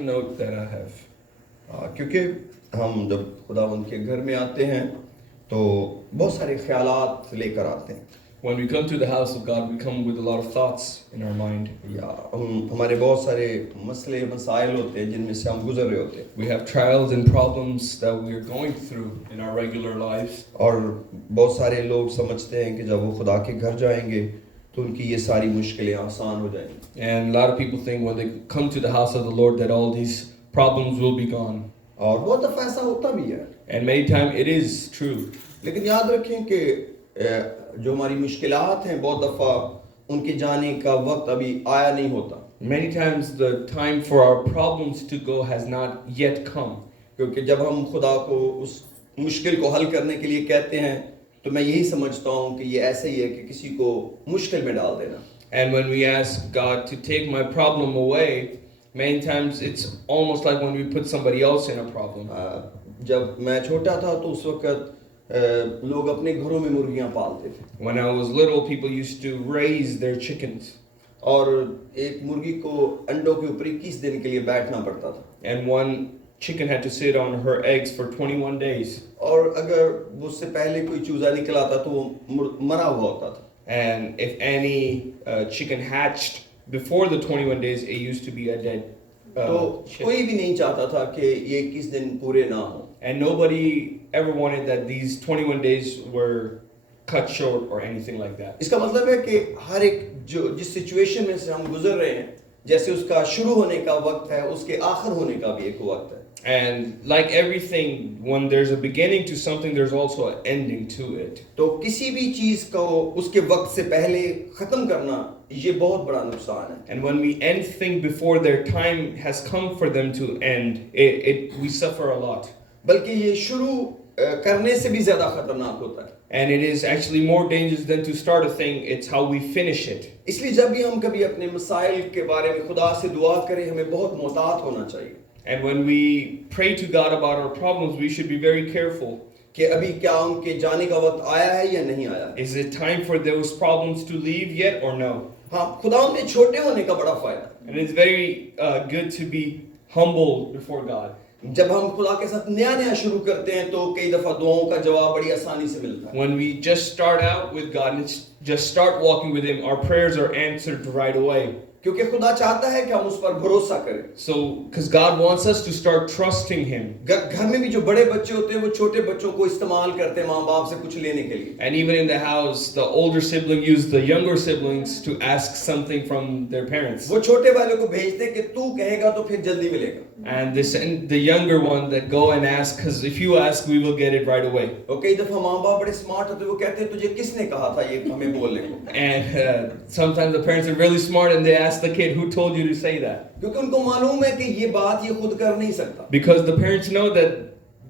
note that I have. क्योंकि हम जब खुदावंद के घर में आते हैं तो बहुत सारे ख्यालात लेकर आते हैं When we come to the house of God, we come with a lot of thoughts in our mind. या हमारे बहुत सारे मसले मसाइल होते हैं जिनमें से हम गुजर रहे होते हैं We have trials and problems that we are going through in our regular lives. और बहुत सारे लोग समझते हैं कि जब वो खुदा के घर जाएंगे तो उनकी ये सारी मुश्किलें आसान हो जाएंगी And a lot of people think when they come to the house of the Lord that all these problems will be gone. और बहुत दफ़ा ऐसा होता भी है And many times it is true. लेकिन याद रखें कि जो हमारी मुश्किलात हैं बहुत दफ़ा उनके जाने का वक्त अभी आया नहीं होता Many times the time for our problems to go has not yet come. क्योंकि जब हम खुदा को उस मुश्किल को हल करने के लिए कहते हैं तो मैं यही समझता हूँ कि ये ऐसा ही है कि किसी को मुश्किल में डाल देना And when we ask God to take my problem away, many times it's almost like when we put somebody else in a problem. जब मैं छोटा था तो उस वक्त लोग अपने घरों में मुर्गियाँ पालते थे When I was little, people used to raise their chickens. और एक मुर्गी को अंडों के ऊपर 21 दिन के लिए बैठना पड़ता था And one chicken had to sit on her eggs for 21 days. और अगर उससे पहले कोई चूजा निकल आता तो वो मरा हुआ होता था And if any chicken hatched before the 21 days, it used to be a dead तो chicken. कोई भी नहीं चाहता था कि ये 21 दिन पूरे ना हो And nobody ever wanted that these 21 days were cut short or anything like that. इसका मतलब है कि हर एक जो जिस सिचुएशन में से हम गुजर रहे हैं जैसे उसका शुरू होने का वक्त है उसके आखिर होने का भी एक वक्त है And like everything, when there's a beginning to something, there's also an ending to it. तो किसी भी चीज को उसके वक्त से पहले खत्म करना ये बहुत बड़ा नुकसान है And when we end things before their time has come for them to end, we suffer a lot. बल्कि ये शुरू करने से भी ज्यादा खतरनाक होता है And it is actually more dangerous than to start a thing, it's how we finish it. इसलिए जब भी हम कभी अपने मसाइल के बारे में खुदा से दुआ करें हमें बहुत मोहतात होना चाहिए And when we pray to God about our problems, we should be very careful. कि अभी क्या उनके जाने का वक्त आया है या नहीं आया Is it time for those problems to leave yet or no? हाँ खुदा में छोटे होने का बड़ा फायदा And it's very good to be humble before God. जब हम खुदा के साथ नया नया शुरू करते हैं तो कई दफा दुआओं का जवाब बड़ी आसानी से मिलता है When we just start out with God and just start walking with Him, our prayers are answered right away. क्योंकि खुदा चाहता है कि हम उस पर भरोसा करें So, because God wants us to start trusting Him. घर में भी जो बड़े बच्चे होते हैं वो छोटे बच्चों को इस्तेमाल करते हैं माँ बाप से कुछ लेने के लिए And even in the house, the older sibling used the younger siblings to ask something from their parents. वो छोटे वाले को भेजते हैं कि तू कहेगा तो फिर जल्दी मिलेगा And they send the younger one that go and ask, because if you ask, we will get it right away. और कई दफा माँ बाप बड़े स्मार्ट होते हैं वो कहते हैं तुझे किसने कहा था ये हमें बोलने को And sometimes the parents are really smart and they ask the kid, who told you to say that? क्योंकि उनको मालूम है कि ये बात ये खुद कर नहीं सकता Because the parents know that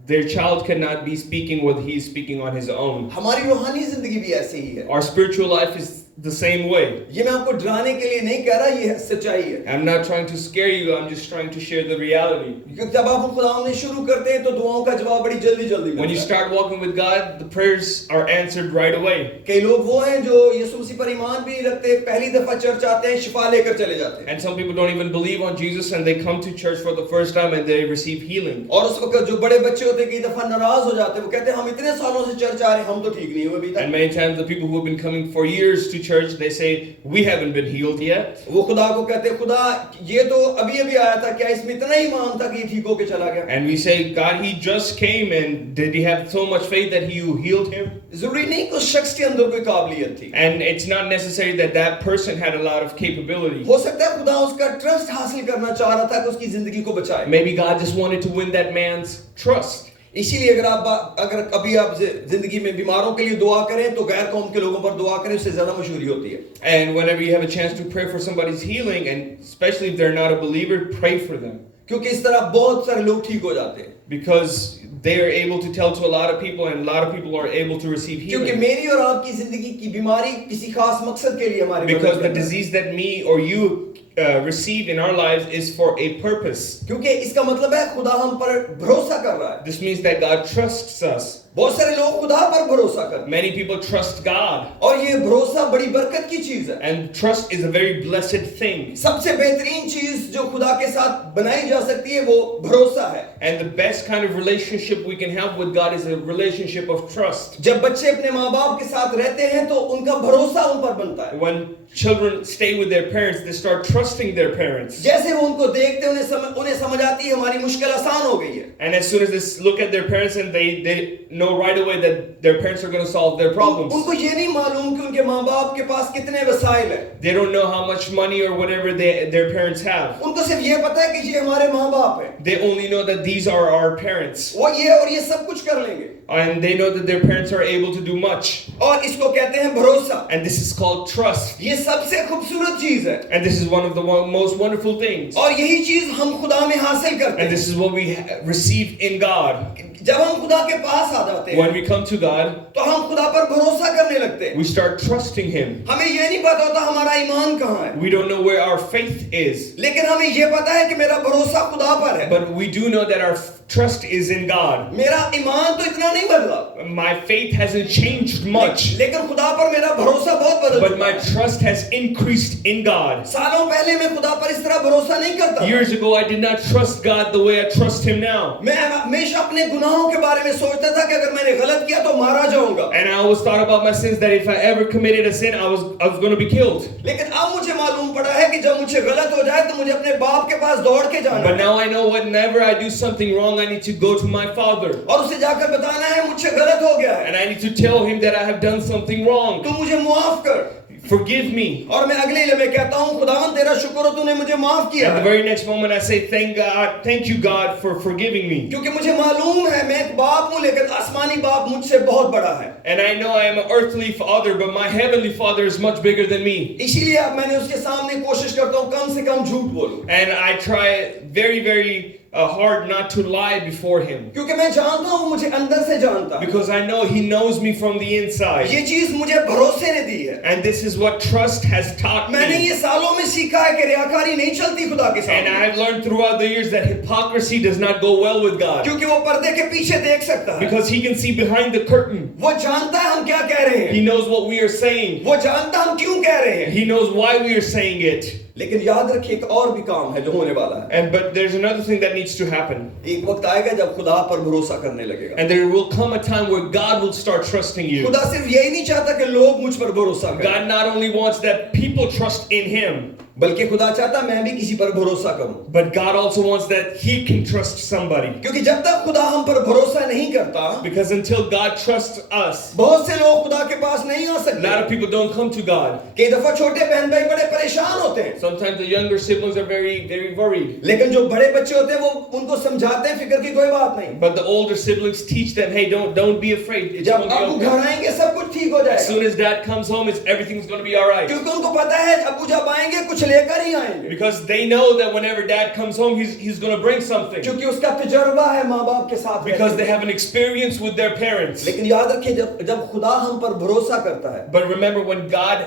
their child cannot be speaking what he is speaking on his own. हमारी रूहानी जिंदगी भी ऐसे ही है Our spiritual life is the same way. ये मैं आपको डराने के लिए नहीं कह रहा ये सच्चाई है I'm not trying to scare you, I'm just trying to share the reality. क्योंकि जब आप खुदा में शुरू करते हैं तो दुआओं का जवाब बड़ी जल्दी जल्दी When you मिलता है start walking with God, the prayers are answered right away. कई लोग वो हैं जो यीशु मसीह पर ईमान भी नहीं रखते पहली दफा चर्च आते हैं शिफा लेकर चले जाते हैं And some people don't even believe on Jesus and they come to church for the first time and they receive healing. और उस वक्त जो बड़े बच्चे होते हैं कई दफा नाराज हो जाते हैं वो कहते हैं हम इतने सालों से चर्च आ रहे हैं हम तो ठीक नहीं हुए अभी And तक many times the people who have been coming for years to church, they say, we haven't been healed yet. वो खुदा को कहते हैं खुदा ये तो अभी अभी आया था क्या इसमें इतना ही ईमान था कि ये ठीक होके चला गया And we say, God, he just came and did he have so much faith that you healed him? जरूरी नहीं कि उस शख्स के अंदर कोई काबिलियत थी And it's not necessary that that person had a lot of capability. हो सकता है खुदा उसका ट्रस्ट हासिल करना चाह रहा था कि उसकी जिंदगी को बचाए Maybe God just wanted to win that man's trust. इसीलिए अगर कभी आप जिंदगी में बीमारों के लिए दुआ करें तो गैर कौम के लोगों पर दुआ करें उससे ज्यादा मशहूरी होती है And whenever you have a chance to pray for somebody's healing, and especially if they're not a believer, pray for them. क्योंकि इस तरह बहुत सारे लोग ठीक हो जाते हैं Because they are able to tell to a lot of people and a lot of people are able to receive क्योंकि healing. मेरी और आपकी जिंदगी की बीमारी किसी खास मकसद के लिए हमारे Because मदद the करता है। disease that me or you receive in our lives is for a purpose. क्योंकि इसका मतलब है खुदा हम पर भरोसा कर रहा है This means that God trusts us. बहुत सारे लोग खुदा पर भरोसा करते Many people trust God. हैं और ये भरोसा बड़ी बरकत की चीज है। And trust is a very blessed thing. सबसे बेहतरीन चीज जो खुदा के साथ बनाई जा सकती है वो भरोसा है। And the best kind of relationship we can have with God is a relationship of trust. जब बच्चे अपने माँ बाप के साथ रहते हैं तो उनका भरोसा उन पर बनता है। When children stay with their parents, they start trusting their parents. जैसे वो उनको देखते हैं उन्हें समझ आती है हमारी मुश्किल आसान हो गई है। And as soon as they look at their parents and they know right away that their parents are going to solve their problems. उनको ये नहीं मालूम कि उनके माँ बाप के पास कितने वसाइल है। They don't know how much money or whatever their parents have. उनको सिर्फ ये पता है कि ये हमारे माँ बाप है। They only know that these are our parents. वो ये और ये सब कुछ कर लेंगे। And they know that their parents are able to do much. और इसको कहते हैं भरोसा। And this is called trust. ये सबसे खूबसूरत चीज है। And this is one of the most wonderful things. और यही चीज हम खुदा में हासिल करते हैं। And this is what we receive in God. जब हम खुदा के पास आ जाते हैं, When we come to God, तो हम खुदा पर भरोसा करने लगते हैं। we start trusting Him. हमें ये नहीं पता होता हमारा ईमान कहाँ है। We don't know where our faith is. लेकिन हमें ये पता है कि मेरा भरोसा खुदा पर है। But we do know that our trust is in God. मेरा ईमान तो इतना नहीं बदला। My faith hasn't changed much. लेकिन खुदा पर मेरा भरोसा बहुत बदल But चुका my है। trust has increased in God. सालों पहले मैं खुदा पर इस तरह भरोसा नहीं करता था। Years ago, I did not trust God the way I trust Him now. मैं हमेशा अपने गुनाहों के बारे में सोचता था कि अगर मैंने गलत किया तो मारा जाऊंगा। And I always thought about my sins, that if I ever committed a sin, I was going to be killed. लेकिन अब मुझे मालूम पड़ा है कि जब मुझे गलत हो जाए तो मुझे अपने बाप के पास दौड़ के जाना But है। now I know whenever I do something wrong, I need to go to my Father. और उसे जाकर बताना है मुझसे गलत हो गया है। And I need to tell Him that I have done something wrong. तू मुझे माफ कर। Forgive me. और मैं अगले लम्हे कहता हूँ खुदावन तेरा शुक्र हो तूने मुझे माफ किया At the है। very next moment, I say, thank you God for forgiving me. क्योंकि मुझे मालूम है मैं एक बाप हूँ लेकिन आसमानी बाप मुझसे बहुत बड़ा है। And I know I am an earthly father, but my heavenly Father is much bigger than me. इसीलिए अब मैंने उसके सामने कोशिश करता हूँ कम से कम झूठ बोलूं। And I try very hard not to lie before Him. क्योंकि मैं जानता हूँ मुझे अंदर से जानता है। Because I know He knows me from the inside. ये चीज मुझे भरोसे ने दी है। And this is what trust has taught मैंने me. ये सालों में सीखा है कि रियाकारी नहीं चलती खुदा के And सामने। I've learned throughout the years that hypocrisy does not go well with God. क्योंकि वो पर्दे के पीछे देख सकता है। Because He can see behind the curtain. वो जानता है हम क्या कह रहे He हैं। knows what we are saying. वो जानता हम क्यों कह रहे हैं। He knows why we are saying it. लेकिन याद रखिए एक और भी काम है जो होने वाला है। But there's another thing that needs to happen. एक वक्त आएगा जब खुदा पर भरोसा करने लगेगा। And there will come a time where God will start trusting you. खुदा सिर्फ यही नहीं चाहता कि लोग मुझ पर भरोसा करें, God not only wants that people trust in Him, बल्कि खुदा चाहता मैं भी किसी पर भरोसा करूं। but God also wants that He can trust somebody. क्योंकि जब तक खुदा हम पर भरोसा नहीं करता, Because until God trusts us, बहुत से लोग खुदा के पास नहीं आ a lot सकते। of people don't come to God. कई दफा छोटे बहन भाई बड़े परेशान होते हैं, Sometimes the younger siblings are very worried. लेकिन जो बड़े बच्चे होते हैं वो उनको समझाते हैं फिक्र की कोई बात नहीं। But the older siblings teach them, hey, don't be afraid. It's जब going to अबू be घर okay. आएंगे सब कुछ ठीक हो As जाएगा, soon as Dad comes home, everything's going to be all right. क्योंकि उनको पता है अबू जब आएंगे कुछ लेकर ही आएंगे, Because they know that whenever Dad comes home, he's going to bring something. क्योंकि उसका तजुर्बा है माँ बाप के साथ Because रहने they का। have an experience with their parents. लेकिन याद रखिए जब खुदा हम पर भरोसा करता है But remember, when God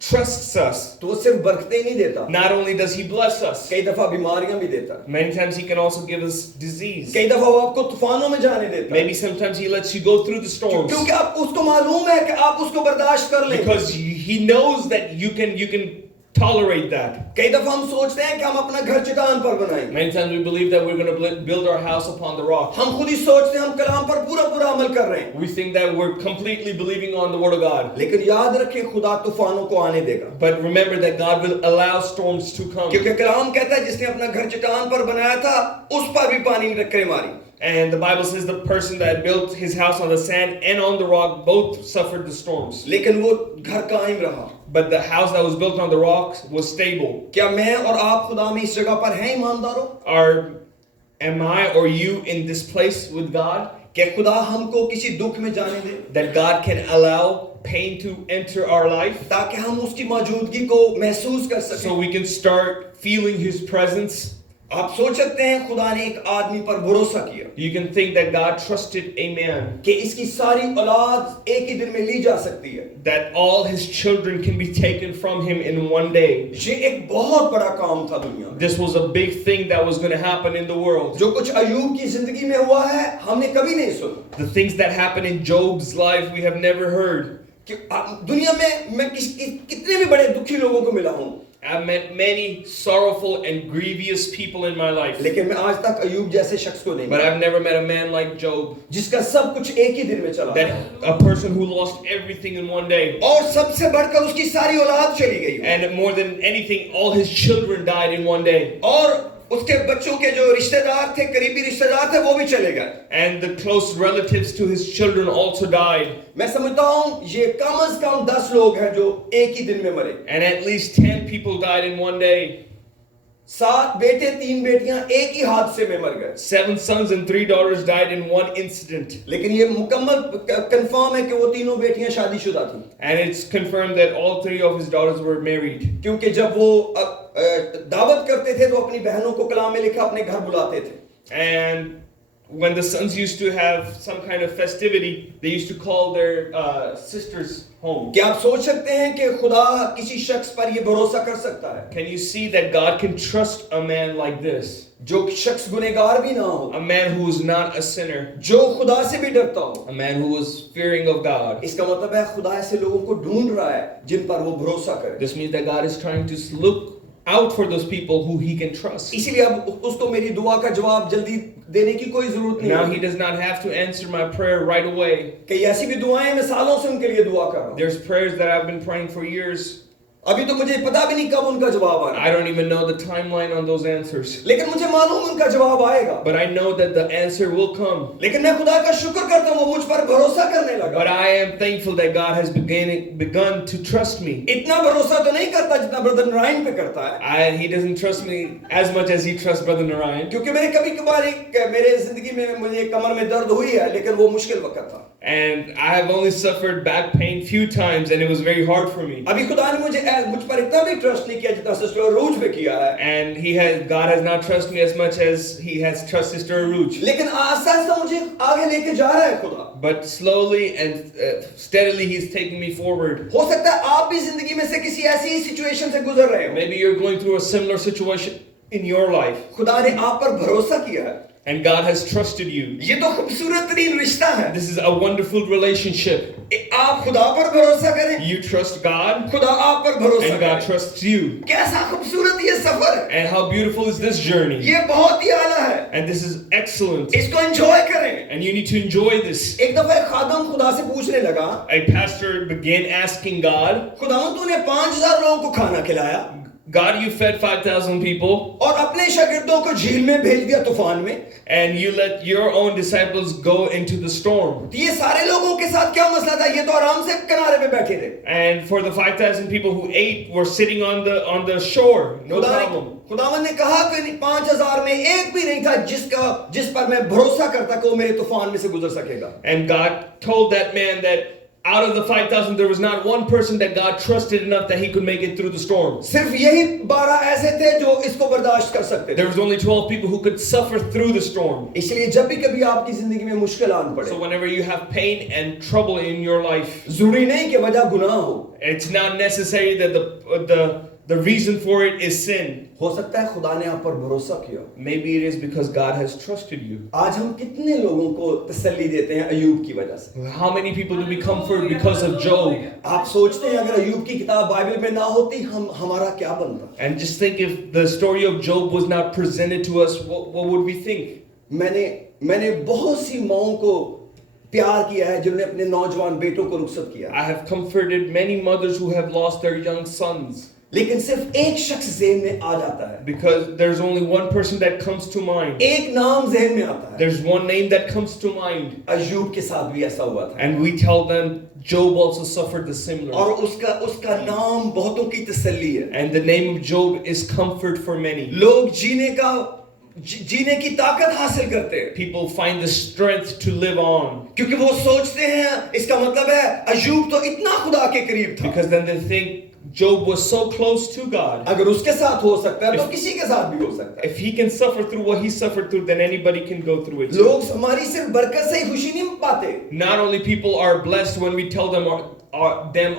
trusts us, तो वो सिर्फ बरकतें नहीं देता, not only does He bless us, कई दफा बीमारियां भी देता है, many times He can also give us disease. कई दफा वो आपको तूफानों में जाने देता है, Maybe sometimes He lets you go through the storms. क्योंकि आप उसको मालूम है कि आप उसको बर्दाश्त कर लेंगे। Because He knows that you can tolerate that. कई दफा हम सोचते हैं कि हम अपना घर चट्टान पर बनाएंगे, Many times we believe that we're going to build our house upon the rock. हम खुद ही सोचते हैं हम कलाम पर पूरा अमल कर रहे हैं, We think that we're completely believing on the Word of God. लेकिन याद रखिए खुदा तूफानों को आने देगा, But remember that God will allow storms to come. क्योंकि कलाम कहता है जिसने अपना घर चट्टान पर बनाया था उस पर भी पानी ने टक्करें मारी। And the Bible says the person that built his house on the sand and on the rock both suffered the storms. लेकिन वो घर कायम रहा। But the house that was built on the rock was stable. क्या मैं और आप खुदा में इस जगह पर हैं ईमानदारों? Am I or you in this place with God? क्या खुदा हमको किसी दुख में जाने दे That God can allow pain to enter our life ताकि हम उसकी मौजूदगी को महसूस कर so सकें, we can start feeling His presence, आप सोच सकते हैं खुदा ने एक आदमी पर भरोसा किया You can think that God trusted a man, कि इसकी सारी औलाद एक ही दिन में ली जा सकती है। that all his children can be taken from him in one day. ये एक बहुत बड़ा काम था दुनिया में। This was a big thing that was going to happen in the world. जो कुछ अय्यूब की जिंदगी में हुआ है हमने कभी नहीं सुना। The things that happened in Job's life we have never heard. कि दुनिया में मैं कितने भी बड़े दुखी लोगों को मिला हूँ, I've met many sorrowful and grievous people in my life, लेकिन मैं आज तक अय्यूब जैसे शख्स को नहीं but मिला I've never met a man like Job, जिसका सब कुछ एक ही दिन में चला that a person who lost everything in one day, और सबसे बढ़कर उसकी सारी औलाद चली गई and more than anything, all his children died in one day, और उसके बच्चों के जो रिश्तेदार थे, करीबी रिश्तेदार थे, वो भी चले गए। and the close relatives to his children also died, मैं समझता हूँ ये कम से कम 10 लोग हैं जो एक ही दिन में मरे। and at least 10 people died in one day. 7 बेटे 3 बेटियां एक ही हादसे में मर गए। 7 sons and 3 daughters died in one incident, लेकिन ये मुकम्मल कंफर्म है कि वो तीनों बेटियां शादीशुदा थी, and it's confirmed that all 3 of his daughters were married. क्योंकि जब वो दावत करते थे तो अपनी बहनों को कलाम में लिखा अपने घर बुलाते थे। And when the sons used to have some kind of festivity, they used to call their sisters home. क्या आप सोच सकते हैं कि खुदा किसी शख्स पर ये भरोसा कर सकता है Can you see that God can trust a man like this? जो शख्स गुनहगार भी ना हो, A man who is not a sinner, जो खुदा से भी डरता हो। a man who was fearing of God. इसका मतलब है खुदा ऐसे लोगों को ढूंढ रहा है जिन पर वो भरोसा करे। This means that God is trying to look out for those people who he can trust. इसीलिए अब उसको मेरी दुआ का जवाब जल्दी देने की कोई जरूरत नहीं Now है। he does not have to answer my prayer right away. कई ऐसी भी दुआएं मैं सालों से उनके लिए दुआ कर रहा हूँ, There's prayers that I've been praying for years. अभी तो मुझे पता भी नहीं कब उनका जवाब आना, I don't even know the timeline on those answers. लेकिन मुझे मालूम उनका जवाब आएगा। But I know that the answer will come. लेकिन मैं खुदा का शुक्र करता हूँ वो मुझ पर भरोसा करने लगा। But I am thankful that God has begun to trust me. इतना भरोसा तो नहीं करता जितना ब्रदर नारायण पे करता है, He doesn't trust me as much as he trusts Brother Narayan. क्योंकि मैंने कभी कभार मेरे जिंदगी में मुझे कमर में दर्द हुई है, लेकिन वो मुश्किल वक्त था। And I have only suffered back pain few times, and it was very hard for me. अभी खुदा ने मुझ पर इतना भी ट्रस्ट नहीं किया जितना सिस्टर रूज पे किया है, And God has not trusted me as much as he has trusted Sister Aruj. लेकिन आस्ता आस्ता मुझे आगे लेके जा रहा है खुदा। But slowly and steadily he's taking me forward. हो सकता है आप भी जिंदगी में से किसी ऐसी सिचुएशन से गुजर रहे हो, Maybe you're going through a similar situation in your life, खुदा ने आप पर भरोसा किया है। and God has trusted you. ये तो खूबसूरत तरीन रिश्ता है। This is a wonderful relationship. आप खुदा पर भरोसा करें, You trust God, खुदा आप पर भरोसा and God करे। trusts you. कैसा खूबसूरत ये सफर है, And how beautiful is this journey? ये बहुत ही आला है, And this is excellent. इसको एंजॉय करें। And you need to enjoy this. एक दफा एक खादम खुदा से पूछने लगा, A pastor began asking God, खुदावंद तूने 5000 लोगों को खाना खिलाया God, you fed 5,000 people, और अपने शागिर्दों को झील में भेज दिया तूफान में, and you let your own disciples go into the storm. तो ये सारे लोगों के साथ क्या मसला था? ये तो आराम से किनारे पे बैठे थे। And for the 5,000 people who ate were sitting on the shore, no problem. खुदावंद ने कहा कि 5000 में एक भी नहीं था जिस पर मैं भरोसा करता कि वो मेरे तूफान में से गुजर सकेगा। And God told that man that out of the 5,000 there was not one person that God trusted enough that he could make it through the storm. सिर्फ यही 12 ऐसे थे जो इसको बर्दाश्त कर सकते थे। There was only 12 people who could suffer through the storm. इसलिए जब भी कभी आपकी जिंदगी में मुश्किल आन पड़े, So whenever you have pain and trouble in your life, जरूरी नहीं कि वजह गुनाह हो, it's not necessary that the reason for it is sin. हो सकता है खुदा ने आप पर भरोसा किया। Maybe it is because God has trusted you. आज हम कितने लोगों को तसल्ली देते हैं अय्यूब की वजह से? How many people do we comfort because of Job? आप सोचते हैं अगर अय्यूब की किताब बाइबल में ना होती हमारा क्या बनता? And just think, if the story of Job was not presented to us, what would we think? मैंने बहुत सी माओं को प्यार किया है जिन्होंने अपने नौजवान बेटों को रुखसत किया, I have comforted many mothers who have lost their young sons, लेकिन सिर्फ एक शख्स ज़हन में आ जाता है, because there's only one person that comes to mind. एक नाम ज़हन में आता है। There's one name that comes to mind. अय्यूब के साथ भी ऐसा हुआ था, And we tell them Job also suffered the similar. और उसका नाम बहुतों की तसल्ली है। And the name of Job is comfort for many. लोग जीने की ताकत हासिल करते हैं, People find the strength to live on, क्योंकि वो सोचते हैं इसका मतलब है अय्यूब तो इतना खुदा के करीब था। because then they think Job was so close to God. अगर उसके साथ हो सकता है तो किसी के साथ भी हो सकता है. If he can suffer through what he suffered through, then anybody can go through it. लोग हमारी सिर्फ बरकत से ही खुशी नहीं पाते. Not only people are blessed when we tell them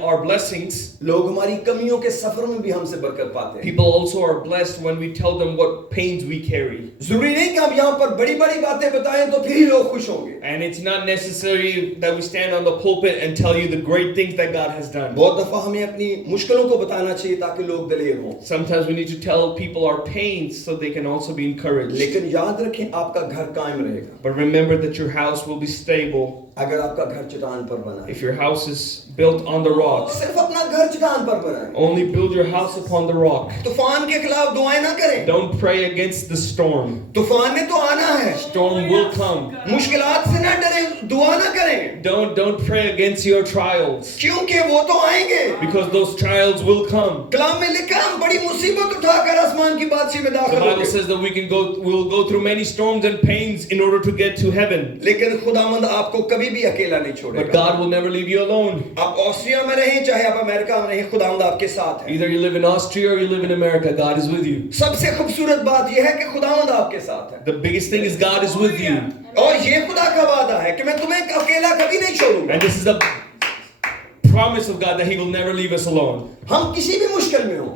our blessings, लोग हमारी कमियों के सफर में भी हमसे बरकत पाते हैं. people also are blessed when we tell them what pains we carry. जरूरी नहीं कि हम यहाँ पर बड़ी-बड़ी बातें बताएं तो फिर ही लोग खुश होंगे. And it's not necessary that we stand on the pulpit and tell you the great things that God has done. बहुत दफा हमें अपनी मुश्किलों को बताना चाहिए ताकि लोग दलेर हों. Sometimes we need to tell people our pains so they can also be encouraged. लेकिन याद रखें आपका घर कायम रहेगा. But remember that your house will be stable अगर आपका घर चट्टान पर बना है. if your house is built on the rocks. सिर्फ अपना घर चट्टान पर बना है. Only build your house upon the rock. तूफान के खिलाफ दुआएं ना करें. Don't pray against the storm. तूफान ने तो आना है. Storm will come. मुश्किलात से ना डरें, दुआ ना करें. Don't pray against your trials, क्योंकि वो तो आएंगे. because those trials will come. कलाम में लिखा हम बड़ी मुसीबत उठाकर आसमान की बादशाही में The दाखिल Bible होंगे. says that we'll go through many storms and pains in order to get to heaven. लेकिन खुदावंद आपको कभी भी अकेला नहीं But छोड़ेगा. God will never leave you alone. आप ऑस्ट्रिया में रहें चाहे आप अमेरिका में रहें, खुदावंद आपके साथ है. Either you live in Austria or you live in America, God is with you. सबसे खूबसूरत बात यह है कि खुदावंद आपके साथ है. The biggest thing is God is with you. और ये खुदा का वादा है कि मैं तुम्हें अकेला कभी नहीं छोड़ूंगा. And this is the promise of God that He will never leave us alone. हम किसी भी मुश्किल में हो,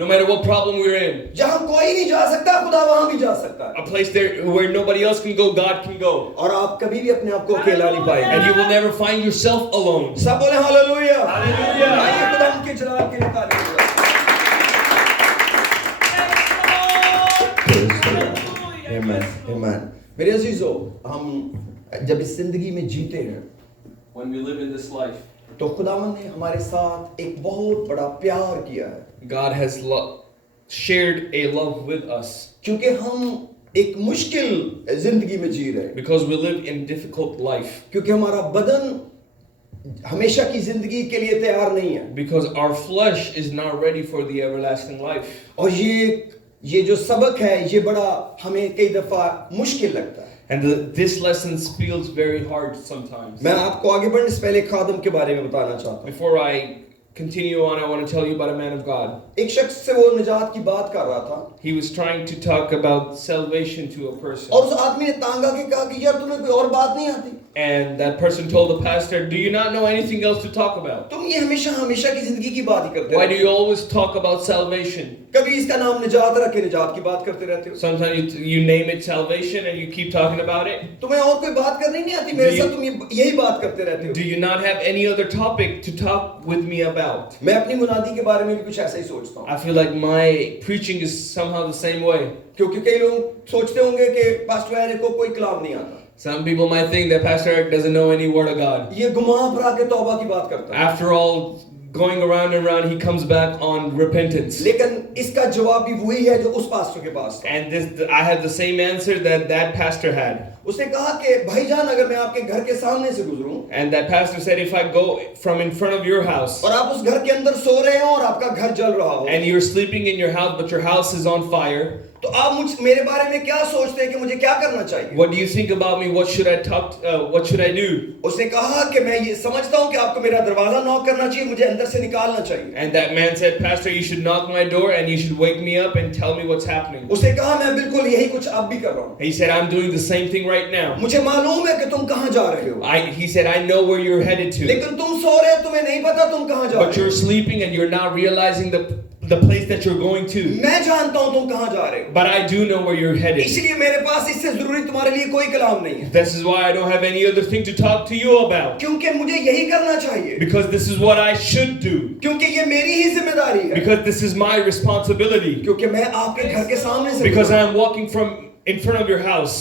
No matter what problem we're in, जहां कोई नहीं जा सकता खुदा वहां भी जा सकता है. a place there where nobody else can go, God can go. और आप कभी भी अपने आप को अकेला नहीं पाएंगे. And you will never find yourself alone. सब बोले हालेलुया. Hallelujah. आइए खुदा के जलाल के लिए तारीफ करें. Amen. Amen. मेरे अजीजों, हम जब इस जिंदगी में जीते हैं When we live in this life, तो खुदावंद ने हमारे साथ एक बहुत बड़ा प्यार किया है. God has shared a love with us क्योंकि हम एक मुश्किल जिंदगी में जी रहे हैं. because we live in difficult life. क्योंकि हमारा बदन हमेशा की जिंदगी के लिए तैयार नहीं है. Because our flesh is not ready for the everlasting life. और ये जो सबक है ये बड़ा हमें कई दफा मुश्किल लगता है. And this lesson feels very hard sometimes. मैं आपको आगे बढ़ने से पहले खादम के बारे में बताना चाहता हूँ. Before I continue on, I want to tell you about a man of God. एक शख्स से वो निजात की बात कर रहा था. He was trying to talk about salvation to a person. और उस आदमी ने तांग आके कहा कि यार तुम्हें कोई और बात नहीं आती. And that person told the pastor, "Do you not know anything else to talk about? तुम ये हमेशा की जिंदगी की बात ही करते Why रहते do you always talk about salvation? हो. कभी इसका नाम निजात रख के निजात की बात करते रहते हो. Sometimes you name it salvation and you keep talking about it. तुम्हें और कोई बात करनी नहीं आती. मेरे Do you- साथ तुम यही बात करते रहते हो. Do you not have any other topic to talk with me about?" मैं अपनी मुनादी के बारे में भी कुछ ऐसा ही सोचता हूँ. I feel like my preaching is somehow the same way. क्योंकि कई लोग सोचते होंगे कि पास्टर एरिक को कोई कलाम नहीं आता. Some people might think that Pastor Eric doesn't know any word of God. ये घुमा फिरा के तौबा की बात करता है. After all, going around and around, he comes back on repentance. लेकिन इसका जवाब भी वही है जो उस पास्टर के पास था. And I have the same answer that pastor had. उसने कहा कि भाईजान अगर मैं आपके घर के सामने से गुजरूं And that pastor said, if I go from in front of your house और आप उस घर के अंदर सो रहे हो और आपका घर जल रहा हो, and you're sleeping in your house, but your house is on fire, तो आप मेरे बारे में क्या सोचते हैं कि मुझे क्या करना चाहिए? what do you think about me? What should I do? उसने कहा कि मैं ये समझता हूँ कि आपको मेरा दरवाजा नॉक करना चाहिए, मुझे अंदर से निकालना चाहिए. And that man said, Pastor, you should knock my door and you should wake me up and tell me what's happening. उसने कहा मैं बिल्कुल यही कुछ अब भी कर रहा हूँ. He said, I'm doing the same thing right now. मुझे मालूम है कि तुम कहाँ जा रहे हो. He said, I know where you're headed to. लेकिन तुम सो रहे हो, तुम्हें नहीं पता तुम कहाँ जा But रहे you're हो. sleeping and you're not realizing the place that you're going to. मैं जानता हूँ तुम कहाँ जा रहे हो. But I do know where you're headed. इसलिए मेरे पास इससे जरूरी तुम्हारे लिए कोई कलाम नहीं है. This is why I don't have any other thing to talk to you about. क्योंकि मुझे यही करना चाहिए. Because this is what I should do. क्योंकि ये मेरी ही जिम्मेदारी है. Because this is my responsibility. क्योंकि मैं आपके घर के सामने से Because I'm walking from in front of your house.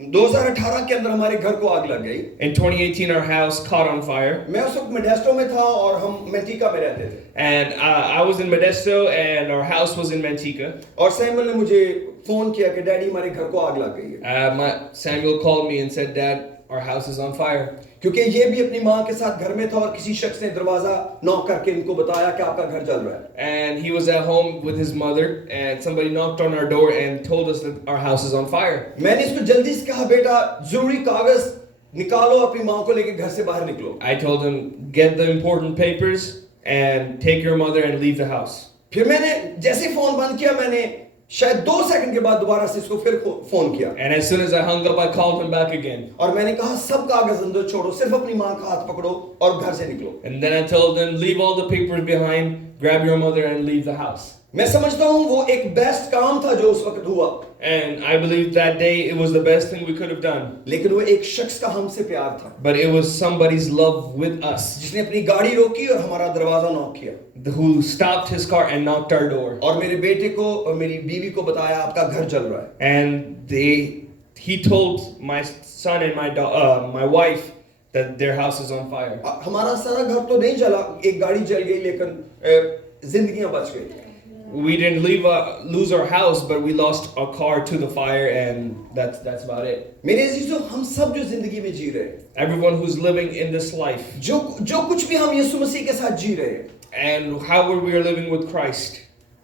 2018 के अंदर हमारे घर को आग लग गई. In 2018, our house caught on fire. मैं उस वक्त मेडेस्टो में था और हम मेंटिका में रहते थे. And I was in Modesto and our house was in Manteca. और सैमुअल ने मुझे फोन किया कि डैडी हमारे घर को आग लग गई है. Samuel called me and said, Dad, our house is on fire. क्योंकि ये भी अपनी माँ के साथ घर में था और किसी शख्स ने दरवाजा नॉक करके इनको बताया कि आपका घर जल रहा है. And he was at home with his mother and somebody knocked on our door and told us that our house is on fire. मैंने इसको जल्दी से कहा बेटा जरूरी कागज निकालो, अपनी माँ को लेके घर से बाहर निकलो. I told him, get the important papers and take your mother and leave the house. फिर मैंने जैसे फोन बंद किया, मैंने शायद 2 सेकंड के बाद दोबारा से इसको फिर फोन किया And as soon as I hung up, I called him back again. और मैंने कहा सब कागज अंदर छोड़ो, सिर्फ अपनी माँ का हाथ पकड़ो और घर से निकलो। And then I told them, leave all the papers behind, grab your mother and leave the house. मैं समझता हूँ वो एक बेस्ट काम था जो उस वक्त हुआ, And I believe that day it was the best thing we could have done. लेकिन वो एक शख्स का हमसे प्यार था But it was somebody's love with us जिसने अपनी गाड़ी रोकी और हमारा दरवाजा नॉक किया who stopped his car and knocked our door. और मेरे बेटे को और मेरी बीवी को बताया आपका घर जल रहा है। And he told my son and my wife that their house is on fire. हमारा सारा घर तो नहीं जला, एक गाड़ी जल गई, लेकिन जिंदगियां बच गई। We didn't lose our house, but we lost our car to the fire, and that's about it. मेरे अजीजों, हम सब जो जिंदगी में जी रहे हैं, Everyone who's living in this life, जो कुछ भी हम यीशु मसीह के साथ जी रहे हैं, and however we are living with Christ,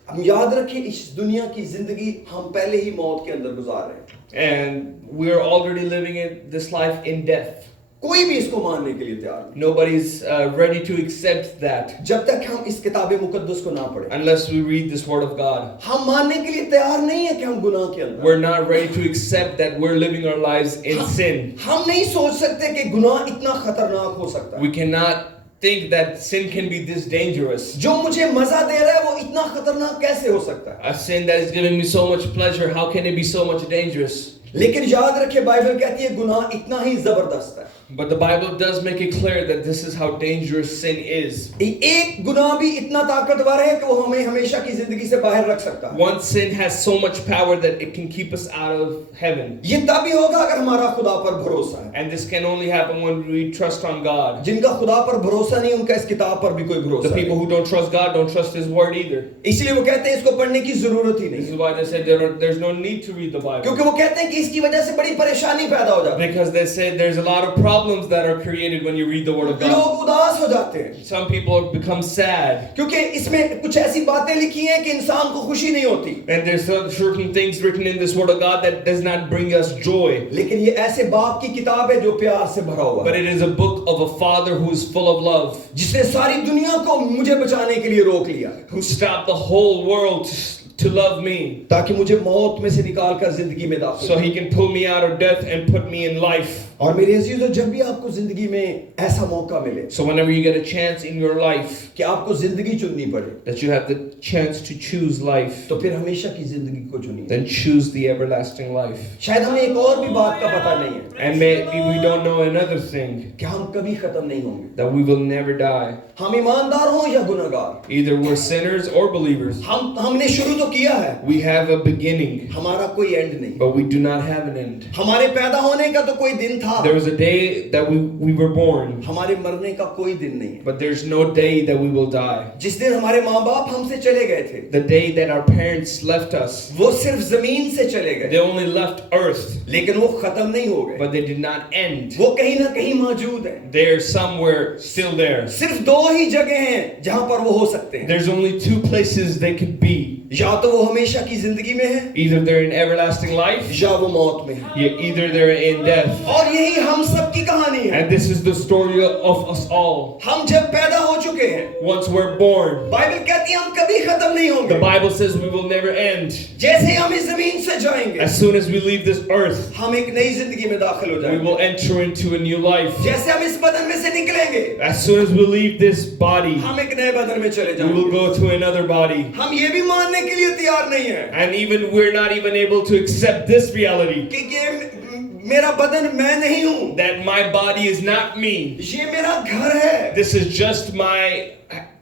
हम याद रखें इस दुनिया की जिंदगी हम पहले ही मौत के अंदर गुजार रहे हैं and we are already living in this life in death. कोई भी इसको मानने के लिए तैयार नहीं Nobody's ready to accept that जब तक हम इस किताब मुकद्दस को ना पढ़ें। unless we read this word of God. हम मानने के लिए तैयार नहीं है कि हम गुनाह के अंदर, We're not ready to accept that we're living our lives in sin. हम नहीं सोच सकते कि गुनाह इतना खतरनाक हो सकता है। We cannot think that sin can be this dangerous. जो मुझे मजा दे रहा है वो इतना खतरनाक कैसे हो सकता है? A sin that is giving me so much pleasure, how can it be so much dangerous? लेकिन याद रखें बाइबल कहती है गुनाह इतना ही जबरदस्त है। But the Bible does make it clear that this is how dangerous sin is. एक गुनाह भी इतना ताकतवर है कि वो हमें हमेशा की जिंदगी से बाहर रख सकता है। One sin has so much power that it can keep us out of heaven. ये तभी होगा अगर हमारा खुदा पर भरोसा है। And this can only happen when we trust on God. जिनका खुदा पर भरोसा नहीं, उनका इस किताब पर भी कोई The भरोसा people नहीं। who don't trust God don't trust His word either. इसलिए वो कहते हैं इसको पढ़ने की जरूरत ही This नहीं is है, why they said there's no need to read the Bible. क्योंकि वो कहते हैं कि इसकी वजह से बड़ी परेशानी पैदा हो जाती है। Because they said there's a lot of problems that are created when you read the word of God. लोग उदास हो जाते हैं Some people become sad. क्योंकि इसमें कुछ ऐसी बातें लिखी हैं कि इंसान को खुशी नहीं होती। And there's certain things written in this word of God that does not bring us joy. लेकिन ये ऐसे बाप की किताब है जो प्यार से भरा हुआ But है, it is a book of a father who is full of love, जिसने सारी दुनिया को मुझे बचाने के लिए रोक लिया who stopped the whole world to love me, ताकि मुझे मौत में से निकाल कर जिंदगी में दाखिल so He can pull me out of death and put me in life. और मेरे अजीजों, जब भी आपको जिंदगी में ऐसा मौका मिले So whenever you get a chance in your life कि आपको जिंदगी चुननी पड़े, that you have the chance to choose life, तो फिर हमेशा की जिंदगी को चुनिए। then choose the everlasting life. शायद हमें एक और भी बात का पता नहीं है And maybe we don't know another thing, कि हम कभी खत्म नहीं होंगे, that we will never die. हम ईमानदार हों या गुनहगार। Either we're sinners or believers. हमने शुरू तो किया है, We have a beginning, हमारा कोई एंड नहीं। but we do not have an end. हमारे पैदा होने का तो कोई दिन था, There was a day that we were born, हमारे मरने का कोई दिन नहीं है। but there's no day that we will die. जिस दिन हमारे माँ बाप हमसे चले गए थे, The day that our parents left us, वो सिर्फ जमीन से चले they गए, only left earth, लेकिन वो खत्म नहीं हो गए, but they did not end. वो कहीं ना कहीं मौजूद है। They're somewhere still there. सिर्फ 2 ही जगह हैं जहां पर वो हो सकते हैं, There's only 2 places they could be. या तो वो हमेशा की जिंदगी में है Either they're in everlasting life, या वो मौत में है। either they're in death. और यही हम सब की कहानी है। And this is the story of us all. हम जब पैदा हो चुके हैं, Once we're born, बाइबल कहती है हम कभी खत्म नहीं the होंगे। Bible says we will never end. जैसे ही हम इस जमीन से जाएंगे, As soon as we leave this earth, हम एक नई जिंदगी में दाखिल हो we जाएंगे। will enter into a new life. जैसे हम इस बदन में से निकलेंगे, As soon as we leave this body, हम एक नए बदन में चले we will जाएंगे। go to another body. हम ये भी मानने के लिए तैयार नहीं है And even we're not even able to accept this reality, कि ये मेरा बदन मैं नहीं हूँ, that my body is not me. ये मेरा घर है, This is just my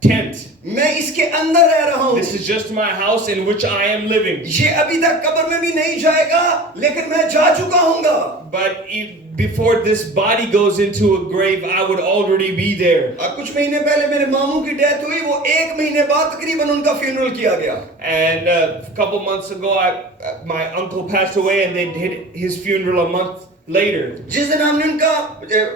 tent. मैं इसके अंदर रह रहा हूँ। This is just my house in which I am living. ये अभी तक कब्र में भी नहीं जाएगा, लेकिन मैं जा चुका हूँगा। But before this body goes into a grave, I would already be there. कुछ महीने पहले मेरे मामू की डेथ हुई, वो 1 महीने बाद तकरीबन उनका फ्यूनरल किया गया। And a couple months ago, my uncle passed away, and they did his funeral a month later. जिस दिन हमने उनका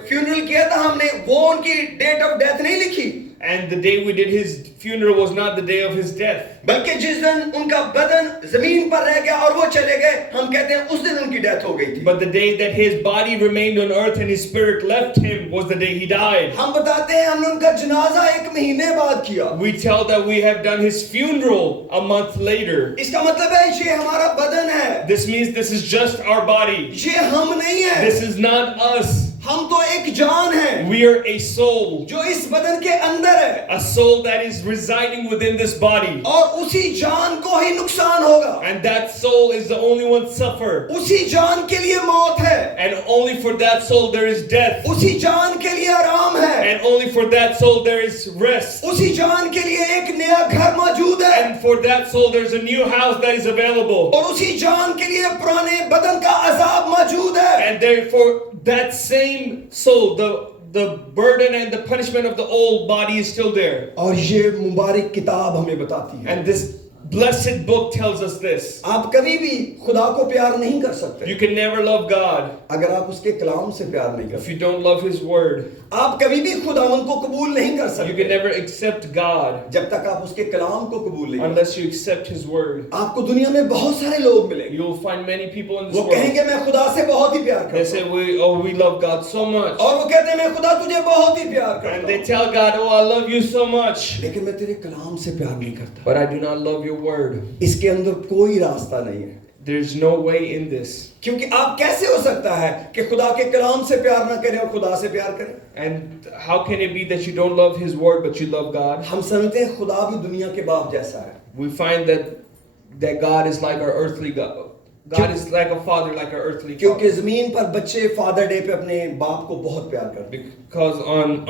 फ्यूनरल किया था, हमने वो उनकी डेट ऑफ डेथ नहीं लिखी, And the day we did his funeral was not the day of his death. बल्कि जिस दिन उनका बदन जमीन पर रह गया और वो चले गए, हम कहते हैं उस दिन उनकी डेथ हो गई थी। But the day that his body remained on earth and his spirit left him was the day he died. हम बताते हैं हमने उनका जनाजा 1 महीने बाद किया। We tell that we have done his funeral a month later. इसका मतलब है ये हमारा बदन है, This means this is just our body. ये हम नहीं है, This is not us. हम तो एक जान है We are a soul. जो इस बदन के अंदर है, A soul that is residing within this body. और उसी जान को ही नुकसान होगा, And that soul is the only one suffer. उसी जान के लिए मौत है, And only for that soul there is death. उसी जान के लिए आराम है, And only for that soul there is rest. उसी जान के लिए एक नया घर मौजूद है, And for that soul there's a new house that is available. और उसी जान के लिए पुराने बदन का अजाब मौजूद है। And therefore that same soul, the burden and the punishment of the old body is still there. और ये मुबारक किताब हमें बताती है, And this blessed book tells us this. आप कभी भी खुदा को प्यार नहीं कर सकते You can never love God अगर आप उसके कलाम से प्यार नहीं if करते। you don't love His Word. आप कभी भी खुदावंद को कबूल नहीं कर You can सकते never accept God जब तक आप उसके कलाम को कबूल नहीं करते। unless you accept His Word. आपको दुनिया में बहुत सारे लोग मिलेंगे, You'll find many people in this वो world. कहेंगे मैं खुदा से बहुत ही प्यार They करता say हूँ, we love God so much. और वो कहते हैं मैं खुदा तुझे बहुत ही प्यार And करता they हूँ, tell God, oh, I love you so much. लेकिन मैं तेरे कलाम से प्यार नहीं करता। But I do not love your word. इसके अंदर कोई रास्ता नहीं है, There's no way in this. क्योंकि आप कैसे हो सकता है कि खुदा के कलाम से प्यार ना करें और खुदा से प्यार करें। And how can it be that you don't love His word but you love God? हम समझते हैं खुदा भी दुनिया के बाप जैसा है, We find that God is like our earthly God. God is like a father, like our earthly क्योंकि father. जमीन पर बच्चे फादर डे पे अपने बाप को बहुत प्यार करते हैं। Because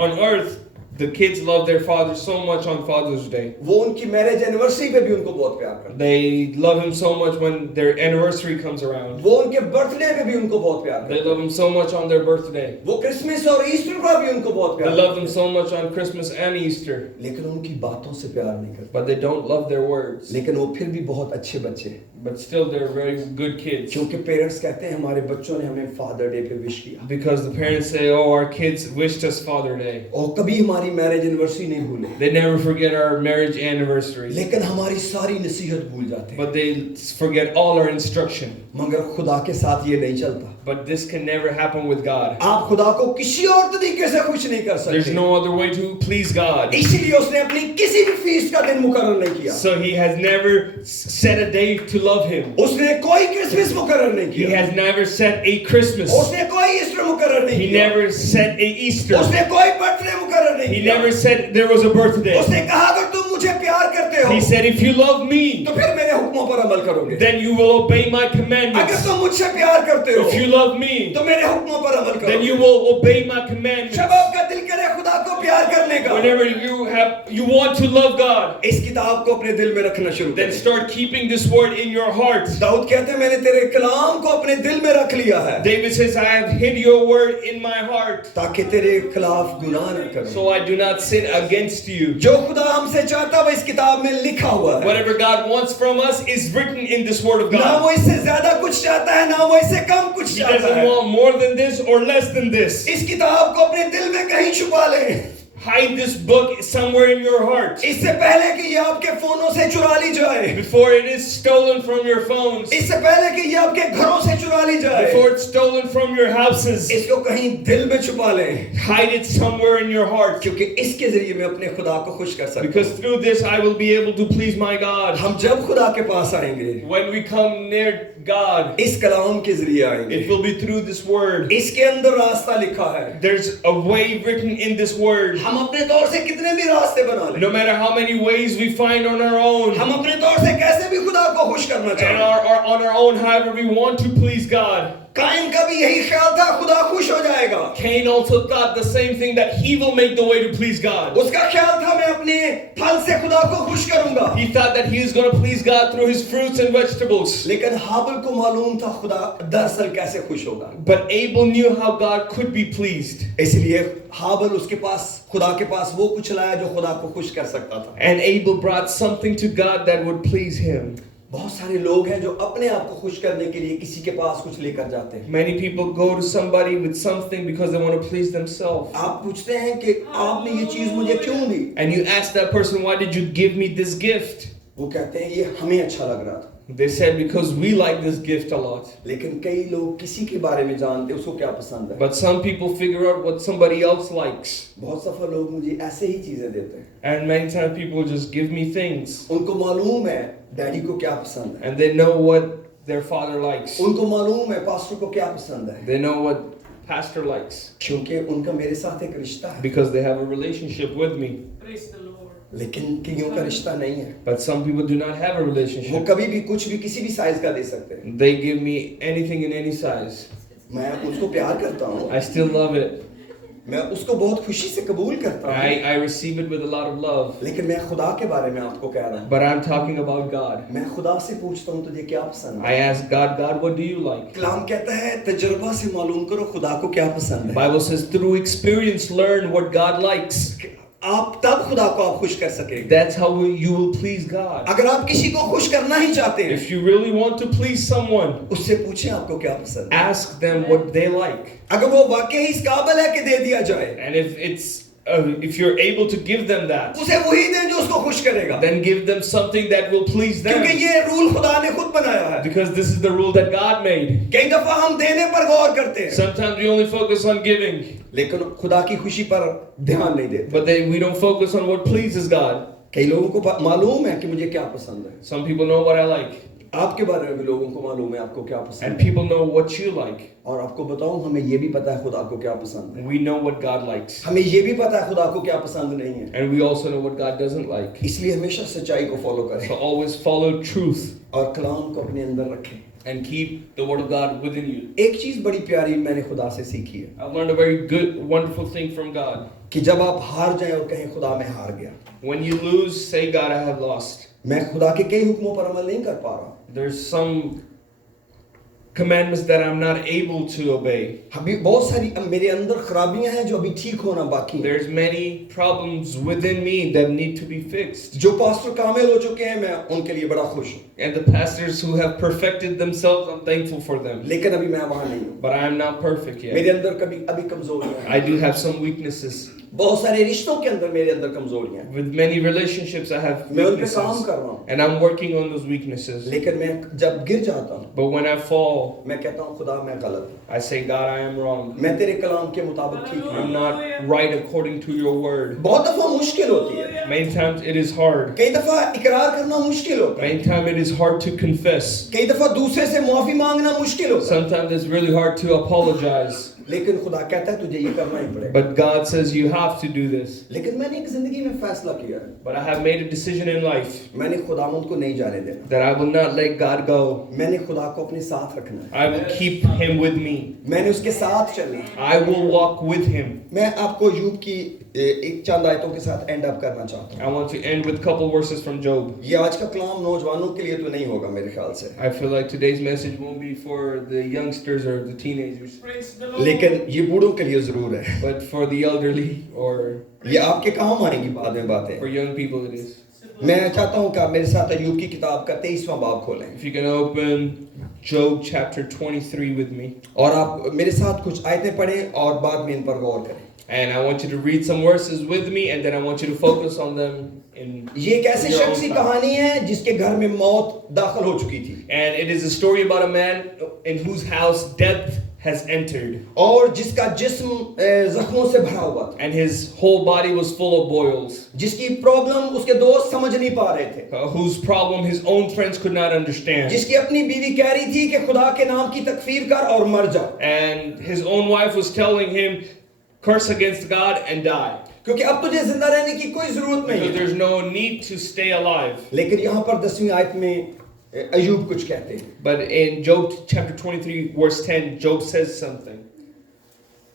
on earth, the kids love their father so much on Father's Day. वो उनकी मैरिज एनिवर्सरी पे भी उनको बहुत प्यार करते They love him so much when their anniversary comes हैं, around. वो उनके बर्थडे पे भी उनको बहुत प्यार They करते love him so much on their birthday. हैं, वो क्रिसमस और ईस्टर पर भी उनको बहुत They प्यार love करते him हैं, so much on Christmas and Easter. लेकिन उनकी बातों से प्यार नहीं करते, But they don't love their words. लेकिन वो फिर भी बहुत अच्छे बच्चे हैं, But still, they're very good kids. क्योंकि पेरेंट्स कहते हैं हमारे बच्चों ने हमें फादर डे पे विश किया, Because the parents say, oh, our kids wished us Father Day. और कभी हमारी मैरिज एनिवर्सरी नहीं भूले, They never forget our marriage anniversary. लेकिन हमारी सारी नसीहत भूल जाते हैं। But they forget all our instruction. मगर खुदा के साथ ये नहीं चलता, But this can never happen with God. आप खुदा को किसी और तरीके से खुश नहीं कर There's सकते, no other way to please God. इसीलिए उसने अपनी किसी भी फीस का दिन मुकर्रर नहीं किया, So He has never set a day to love Him. उसने कोई क्रिसमस मुकर्रर नहीं He किया, has never set a Christmas. उसने कोई ईस्टर मुकर्रर नहीं He किया, never set a Easter. उसने कोई बर्थडे मुकर्रर नहीं He किया, never said there was a birthday. उसने कहा अगर तुम मुझे प्यार करते हो He said, if you love me, तो फिर मेरे हुक्मों पर अमल करोगे, then you will obey my अगर commandments. तुम मुझसे प्यार करते हो If you love me, तो मेरे हुक्मों पर अमल then you करोगे। will obey my commandments. जब आपका दिल करे खुदा को प्यार करने का, Whenever you want to love God, इस किताब को अपने दिल में रखना शुरू then करें। start keeping this word in your heart. Dawood कहते हैं मैंने तेरे कलाम को अपने दिल में रख लिया है, David says, I have hid your word in my heart, ताकि तेरे खिलाफ गुनाह न करूं। so I do not sin against you. जो खुदा हमसे चाहता वो इस किताब में लिखा हुआ है, Whatever God wants from us is written in this word of ना God. वो इससे ज्यादा कुछ चाहता है ना वो इससे कम कुछ He चाहता doesn't है। want more than this or less than this. इस किताब को अपने दिल में कहीं छुपा लें, Hide this book somewhere in your heart इससे पहले कि ये आपके फोनों से चुरा ली जाए, before it is stolen from your phones, इससे पहले कि ये आपके घरों से चुरा ली जाए, before it's stolen from your houses. इसको कहीं दिल में छुपा लें, Hide it somewhere in your heart, क्योंकि इसके जरिए मैं अपने खुदा को खुश कर सकता because हूँ। through this I will be able to please my God. हम जब खुदा के पास आएंगे, When we come near God, इस कलाम के जरिए आएंगे, it will be through this word. इसके अंदर रास्ता लिखा है। There's a way written in this word. हम अपने तौर से कितने भी रास्ते बना लें, No matter how many ways we find on our own, हम अपने तौर से कैसे भी खुदा को खुश करना and चाहें, on our own, however we want to please God. काइन का भी यही ख्याल था खुदा खुश हो जाएगा, Cain also thought the same thing, that he will make the way to please God. उसका ख्याल था मैं अपने फल से खुदा को खुश करूंगा, He thought that he was going to please God through his fruits and vegetables. लेकिन हाबिल को मालूम था खुदा दरअसल कैसे खुश होगा, But Abel knew how God could be pleased. इसलिए हाबिल उसके पास खुदा के पास वो कुछ लाया जो खुदा को खुश कर सकता था। And Abel brought something to God that would please him. बहुत सारे लोग हैं जो अपने आप को खुश करने के लिए किसी के पास कुछ लेकर जाते हैं। Many people go to somebody with something because they want to please themselves. आप पूछते हैं कि आपने ये चीज मुझे क्यों दी? And you ask that person, why did you give me this gift? वो कहते हैं ये हमें अच्छा लग रहा था। They said, because we like this gift a lot. लेकिन कई लोग किसी के बारे में जानते हैं उसको क्या पसंद है। But some people figure out what somebody else likes. बहुत सफल लोग मुझे ऐसे ही चीजें देते हैं। And many times people just give me things. उनको मालूम है डैडी को क्या पसंद है। And they know what their father likes. उनको मालूम है पास्टर को क्या पसंद है। They know what pastor likes. क्योंकि उनका मेरे साथ एक रिश्ता है। Because they have a relationship with me. Praise the Lord. लेकिन कईयों का रिश्ता नहीं है। But some people do not have a वो relationship. कभी भी कुछ भी किसी भी साइज का दे सकते हैं। They give me anything in any size. मैं उसको प्यार करता हूँ। I still love it. मैं उसको बहुत खुशी से कबूल करता हूँ। I receive it with a lot of love. लेकिन मैं खुदा के बारे में आपको कह रहा हूँ। But I'm talking about God. मैं खुदा से पूछता हूँ तुझे क्या पसंद है? I ask God, God, what do you like? कलाम कहता है तजुर्बा से मालूम करो खुदा को क्या पसंद है। Bible says through experience learn what God likes. आप तब खुदा को आप खुश कर सकेंगे। That's how you will please God. अगर आप किसी को खुश करना ही चाहते हैं, If you really want to please someone, उससे पूछें आपको क्या पसंद है। ask them what they like. अगर वो वाकई इस काबिल है कि दे दिया जाए, And if you're able to give them that, उसे वही दें जो उसको खुश करेगा। then give them something that will please क्योंकि them. ये रूल खुदा ने खुद बनाया है। Because this is the rule that God made. कई दफा हम देने पर गौर करते हैं, Sometimes we only focus on giving, लेकिन खुदा की खुशी पर ध्यान नहीं देते। but then we don't focus on what pleases God. कई लोगों को मालूम है कि मुझे क्या पसंद है। Some people know what I like, आपके बारे में भी लोगों को मालूम है आपको क्या पसंद and है। people know what you like. और आपको बताऊं हमें ये भी पता है खुदा को क्या पसंद है। We know what God likes, हमें ये भी पता है खुदा को क्या पसंद नहीं है। and we also know what God doesn't like. इसलिए हमेशा सच्चाई को फॉलो करें So always follow truth और कलाम को अपने अंदर रखें। and keep the word of God within you. एक चीज बड़ी प्यारी मैंने खुदा से सीखी है I've learned a very good, wonderful thing from God. कि जब आप हार जाएं और कहें खुदा मैं हार गया, When you lose, say, God, I have lost. मैं खुदा के कई हुक्मों पर अमल नहीं कर पा रहा, There's some commandments that I'm not able to obey. अभी बहुत सारी मेरे अंदर खराबियां हैं जो अभी ठीक होना बाकी हैं। There's many problems within me that need to be fixed. जो पास्टर कामिल हो चुके हैं मैं उनके लिए बड़ा खुश हूँ, And the pastors who have perfected themselves, I'm thankful for them. लेकिन अभी मैं वहां नहीं हूँ। But I am not perfect मेरे yet. अंदर कभी अभी कमजोरियां हैं। I do have some weaknesses. बहुत सारे रिश्तों के अंदर मेरे अंदर कमजोरियां हैं। With many relationships, I have मैं उन पे काम weaknesses. कर रहा हूँ, And I'm working on those weaknesses. लेकिन मैं जब गिर जाता हूँ But when I fall, मैं कहता हूँ खुदा मैं गलत हूँ, I say, God, I am wrong. मैं तेरे कलाम के मुताबिक ठीक I'm नहीं। not right according to your word. बहुत दफा मुश्किल होती है, Many times it is hard. कई दफा इकरार करना मुश्किल होता है, Many times it is hard to confess. कई दफा दूसरे से माफी मांगना मुश्किल होता है, Sometimes it's really hard to apologize. लेकिन खुदा कहता है तुझे ये करना ही पड़ेगा। But God says you have to do this. लेकिन मैंने एक जिंदगी में फैसला किया है, But I have made a decision in life मैंने खुदावंद को नहीं जाने देना, that I will not let God go. मैंने खुदा को अपने साथ रखना है, I will keep Him with me. मैंने उसके साथ चलना है। I will walk with Him. मैं आपको यूब की एक चंद आयतों के साथ एंड अप करना चाहता हूँ। I want to end with a couple verses from Job. ये आज का कलाम नौजवानों के लिए तो नहीं होगा मेरे ख्याल से, I feel like today's message won't be for the youngsters or the teenagers, Praise the Lord. लेकिन ये बूढ़ों के लिए जरूर है। but for the elderly or ये आपके काम आएंगी बाद में बातें। for young people it is. मैं चाहता हूँ कि आप मेरे साथ अय्यूब की किताब का 23वां बाब खोलें If you can open Job chapter 23 with me. और आप मेरे साथ कुछ आयतें पढ़ें और बाद में इन पर गौर करें। And I want you to read some verses with me, and then I want you to focus on them in ये एक ऐसे your own शख्स की time. कहानी है जिसके घर में मौत दाखिल हो चुकी थी And it is a story about a man in whose house death has entered, और जिसका जिस्म जख्मों से भरा हुआ था, and his whole body was full of boils, जिसकी प्रॉब्लम उसके दोस्त समझ नहीं पा रहे थे, whose problem his own friends could not understand. जिसकी अपनी बीवी कह रही थी कि खुदा के नाम की तकफीर कर और मर जा, And his own wife was telling him, curse against God and die, क्योंकि अब तुझे जिंदा रहने की कोई जरूरत नहीं because है। there's no need to stay alive. लेकिन यहाँ पर 10वीं आयत में अय्यूब कुछ कहते हैं, But in Job chapter 23 verse 10, Job says something.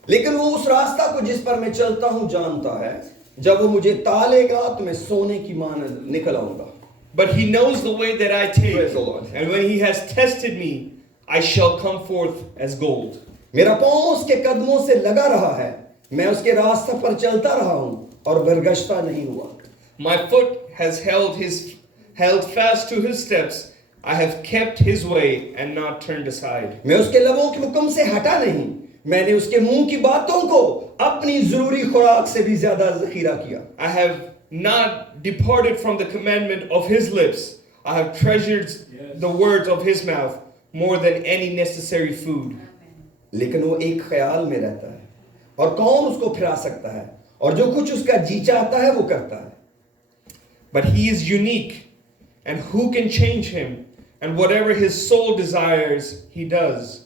लेकिन वो उस रास्ता को जिस पर मैं चलता हूँ जानता है, जब वो मुझे तालेगा तो मैं सोने की मानद निकल आऊंगा। But he knows the way that I take, Praise the Lord. and when he has tested me, I shall come forth as gold. मेरा पाँव उसके कदमों से लगा रहा है, मैं उसके रास्ते पर चलता रहा हूँ और बरगश्ता नहीं हुआ। My foot has held fast to his steps, I have kept his way and not turned aside. मैं उसके लबों के हुक्म से हटा नहीं, मैंने उसके मुंह की बातों को अपनी जरूरी खुराक से भी ज्यादा जखीरा किया. I have not departed from the commandment of his lips. I have treasured the words of his mouth more than any necessary food. लेकिन वो एक ख्याल में रहता है, और कौन उसको फिरा सकता है, और जो कुछ उसका जी चाहता है वो करता है. But he is unique, and who can change him? And whatever his soul desires, he does.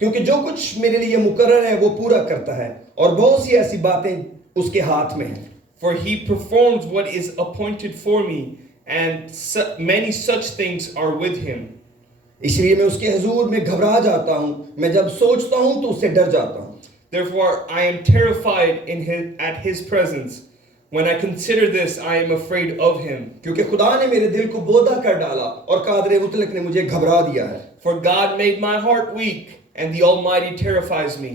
क्योंकि जो कुछ मेरे लिए मुकर्रर है वो पूरा करता है, और बहुत सी ऐसी बातें उसके हाथ में हैं. For he performs what is appointed for me, and many such things are with him. इसलिए मैं उसके हुजूर में घबरा जाता हूं, मैं जब सोचता हूं तो उससे डर जाता हूं. Therefore I am terrified at his presence. When I consider this, I am afraid of him. क्योंकि खुदा ने मेरे दिल को बोधा कर डाला, और कादर मुतलक ने मुझे घबरा दिया है. For God made my heart weak, and the Almighty terrifies me.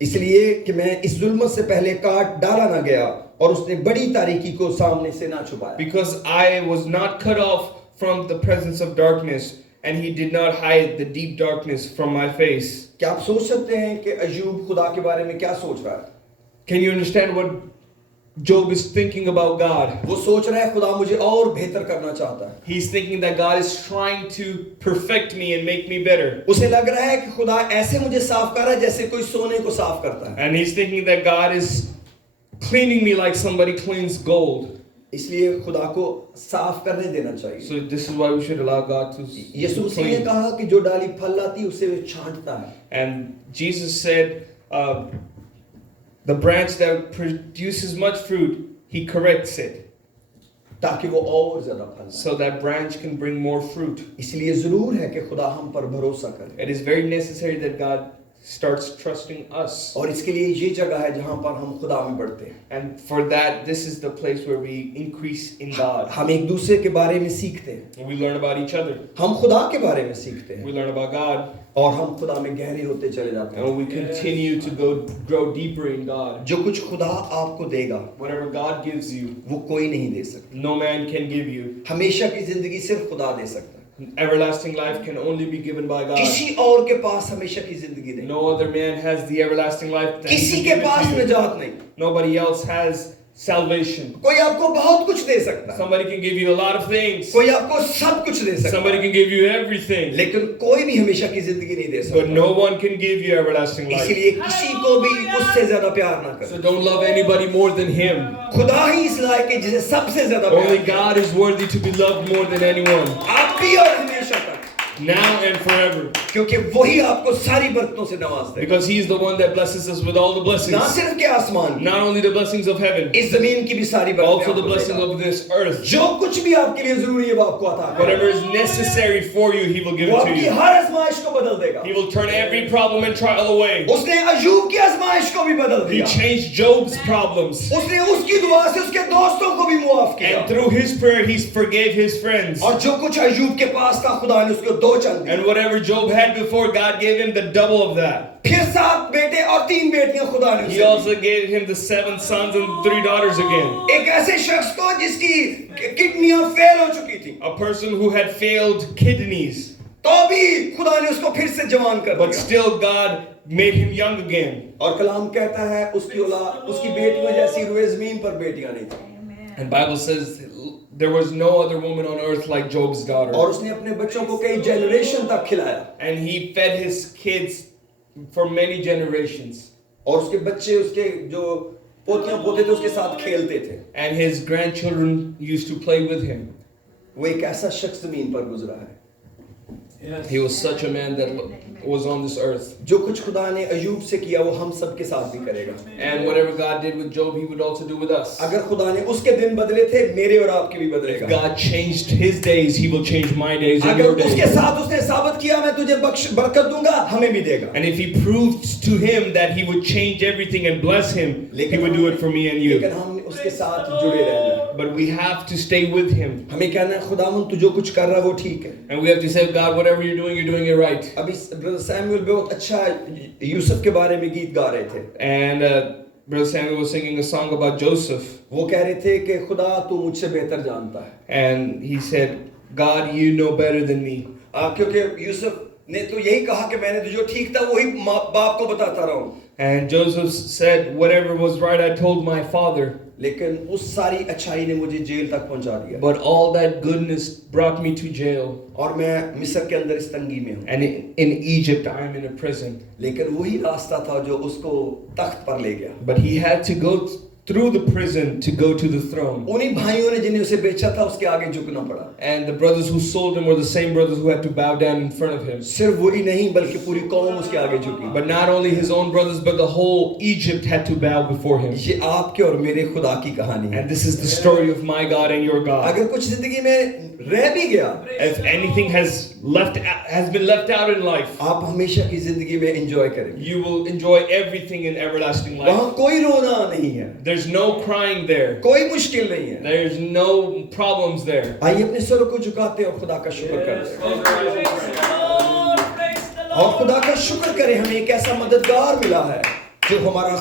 इसलिए कि मैं इस जुल्मत से पहले काट डाला ना गया, और उसने बड़ी तारीकी को सामने से ना छुपाया. Because I was not cut off from the presence of darkness, and he did not hide the deep darkness from my face. क्या आप सोच सकते हैं कि अय्यूब खुदा के बारे में क्या सोच रहा है? Can you understand what Job is thinking about God? वो सोच रहा है खुदा मुझे और बेहतर करना चाहता है. He's thinking that God is trying to perfect me and make me better. उसे लग रहा है कि खुदा ऐसे मुझे साफ कर रहा है जैसे कोई सोने को साफ करता है. And he's thinking that God is cleaning me like somebody cleans gold. इसलिए खुदा को साफ करने देना चाहिए. So this is why we should allow God to यीशु मसीह ने clean. कहा कि जो डाली फल लाती उसे वो छांटता है. And Jesus said, the branch that produces much fruit, he corrects it, ताकि वो और ज्यादा फल लाए. so that branch can bring more fruit. इसलिए जरूर है कि खुदा हम पर भरोसा करे, It is very necessary that God starts trusting us. और इसके लिए ये जगह है जहां पर हम खुदा में बढ़ते हैं. And for that, this is the place where we increase in God. हम एक दूसरे के बारे में सीखते हैं, We learn about each other. हम खुदा के बारे में सीखते हैं, We learn about God. और हम खुदा में गहरे होते चले जाते हैं. And we continue to grow deeper in God. जो कुछ खुदा आपको देगा Whatever God gives you, वो कोई नहीं दे सकता. no man can give you. हमेशा की जिंदगी सिर्फ खुदा दे सकता है. Everlasting life can only be given by God. किसी और के पास हमेशा की जिंदगी नहीं. No other man has the everlasting life that he किसी can के give it pass to you. निजात नहीं. Nobody else has salvation. कोई आपको बहुत कुछ दे सकता है, Somebody can give you a lot of things. कोई आपको सब कुछ दे सकता Somebody है, can give you everything. लेकिन कोई भी हमेशा की जिंदगी नहीं दे But सकता. no one can give you everlasting life. इसलिए किसी को भी उससे ज्यादा प्यार ना So करें. don't love anybody more than him. खुदा ही इस लायक है जिसे सबसे ज्यादा Only प्यार. God is worthy to be loved more than anyone. आप भी और हमेशा तक, Now and forever. क्योंकि वही आपको सारी बरकतों से नवाजता है. Because he is the one that blesses us with all the ना blessings. सिर्फ के आसमान, Not only the blessings of heaven, इस जमीन की भी सारी बरकतें also the आपको blessing देगा. of this earth. जो कुछ भी आपके लिए जरूरी है वो आपको अता करेगा. Whatever is necessary for you, he will give वो it to आपकी you. हर आजमाइश को बदल देगा. He will turn every problem and trial away. उसने अय्यूब की आजमाइश को भी बदल He दिया. changed Job's problems. उसने उसकी दुआ से उसके दोस्तों को भी मुआफ किया. And through his prayer, he forgave his friends. और जो कुछ अय्यूब के पास था खुदा ने उसको 2 चंद दिए. And whatever Job had before, God gave him the double of that. फिर 7 बेटे और 3 बेटियां खुदा ने He उसे दी. also gave him the 7 sons and 3 daughters again. एक ऐसे शख्स को जिसकी किडनियां फेल हो चुकी थी, A person who had failed kidneys, तो भी खुदा ने उसको फिर से जवान कर but दिया. still God made him young again. और कलाम कहता है उसकी औलाद उसकी बेटियों जैसी रुए जमीन पर बेटियां नहीं थी. And Bible says there was no other woman on earth like Job's daughter. और उसने अपने बच्चों को कई जनरेशन तक खिलाया. And he fed his kids for many generations. और उसके बच्चे उसके जो पोतियां पोते थे उसके साथ खेलते थे. And his grandchildren used to play with him. वो एक ऐसा शख्स जमीन पर गुजरा है. He was such a man that was on this earth. जो कुछ खुदा ने अय्यूब से किया वो हम सब के साथ भी करेगा. And whatever God did with Job, he would also do with us. अगर खुदा ने उसके दिन बदले थे मेरे और आपके भी If बदलेगा. God changed his days, he will change my days and अगर your उसके days. साथ उसने साबित किया मैं तुझे बरकत दूंगा, हमें भी देगा. And if he proved to him that he would change everything and bless him, he would do it for me and you. लेकिन हम उसके साथ जुड़े रहना. But we have to stay with him. हमें कहना है खुदावंद तू जो कुछ कर रहा है वो ठीक है. And we have to say, God, whatever you're doing it right. अभी ब्रदर सैमुअल बहुत अच्छा यूसुफ के बारे में गीत गा रहे थे. And Brother Samuel was singing a song about Joseph. वो कह रहे थे कि खुदा तू मुझसे बेहतर जानता है. And he said, God, you know better than me. क्योंकि यूसुफ ने तो यही कहा कि मैंने जो ठीक था वही बाप को बताता रहा हूँ। And Joseph said, whatever was right, I told my father. लेकिन उस सारी अच्छाई ने मुझे जेल तक पहुंचा दिया। But all that goodness brought me to jail. और मैं मिस्र के अंदर इस तंगी में हूँ। And in Egypt, I am in a prison. लेकिन वही रास्ता था जो उसको तख्त पर ले गया। But he had to go through the prison to go to the throne. उन्हीं भाइयों ने जिन्हें उसे बेचा था उसके आगे झुकना पड़ा। And the brothers who sold him were the same brothers who had to bow down in front of him. सिर्फ वही नहीं बल्कि पूरी कौम उसके आगे झुकी। But not only his own brothers, but the whole Egypt had to bow before him. ये आपके और मेरे खुदा की कहानी है। And this is the story of my God and your God. अगर कुछ जिंदगी में रह भी गया, If anything has been left out in life, आप हमेशा की जिंदगी में एंजॉय करेंगे। you will enjoy everything in everlasting life. वहाँ कोई रोना नहीं है, There's no crying there. कोई मुश्किल नहीं है। There's no problems there. आइए अपने सरों को झुकाते और खुदा का शुक्र करते हैं। और खुदा का शुक्र करें हमें एक ऐसा मददगार मिला है जो हमारा